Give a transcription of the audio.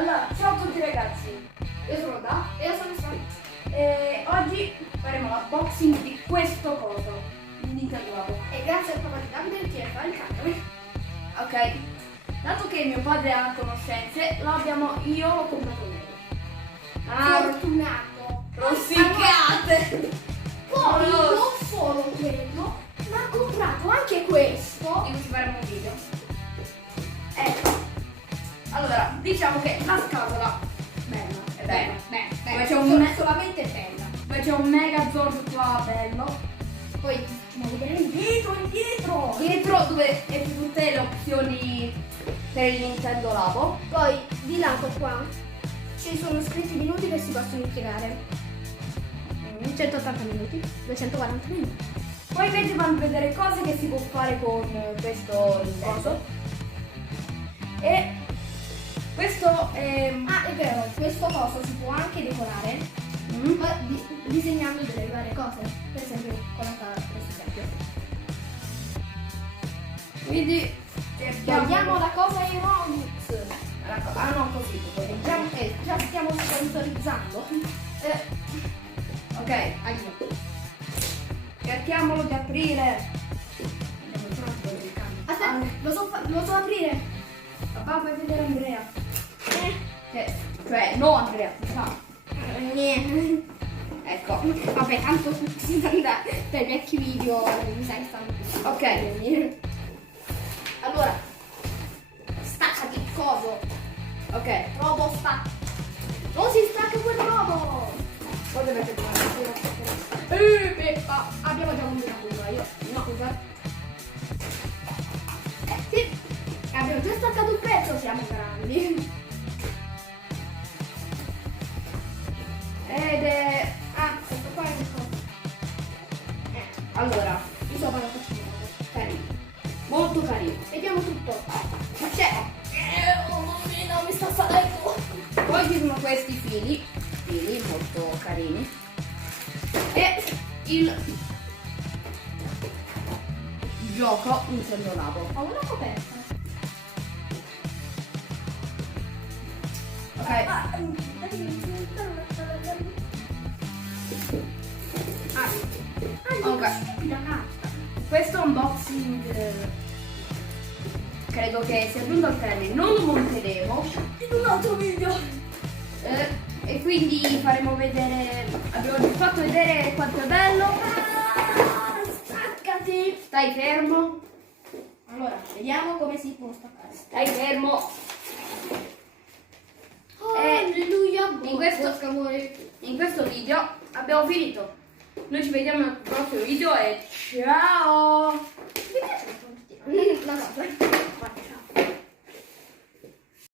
Allora, ciao a tutti ragazzi, io sono Da E io sono Sara. e oggi faremo l'unboxing di questo coso, di Nintendo Labo. E grazie al papà di Davide che fa il cambio. Ok, dato che mio padre ha conoscenze, io l'ho comprato nero. Fortunato. Rossicate! Poi No. non solo quello, ma ha comprato anche questo. Di cui faremo un video. Allora, diciamo che la scatola Bello. è bella. Beh, Poi c'è solamente bella. poi c'è un Megazord qua bello. Poi facciamo vedere indietro. Dietro dove è tutte le opzioni per il Nintendo Labo. Poi di lato qua ci sono scritti minuti che si possono impiegare. 180 minuti, 240 minuti. Poi invece vanno a vedere cose che si può fare con questo coso. E questo è... Ah, è vero, questo coso si può anche decorare ma disegnando delle varie cose. Per esempio, con questo esempio. Quindi Guardiamo la cosa Ironix. Ah no, così. Già stiamo sponsorizzando. Ok, aiuto. Cerchiamolo di aprire. Aspetta, lo so aprire. Papà, fai vedere Andrea. Cioè, no Andrea, ti sa. Niente. Ecco. Vabbè, tanto si andrà per i vecchi video, mi sa che stanno. Ok. Allora, staccati il coso. Ok. Robo stacca. Non si stacca quel robo. Poi dovete Peppa, abbiamo già combinato io. No, scusa. Sì, abbiamo già staccato un pezzo, siamo grandi. Ed è... Ah, questo qua è un po'. Allora, Insomma, lo facciamo. carino. Molto carino. Vediamo tutto. Ma c'è. No, mi sta salendo. Poi ci sono questi fili molto carini. E il gioco Nintendo Labo. Ho una coperta. Ok. Ok. La carta. Questo unboxing credo che sia giunto al termine, non lo monteremo In un altro video. e quindi faremo vedere, abbiamo già fatto vedere quanto è bello. Staccati. Stai fermo, Allora, vediamo come si può staccare. stai fermo. Alleluia. In questo video abbiamo finito. Noi ci vediamo al prossimo video e ciao! Mi piace questo. La cosa.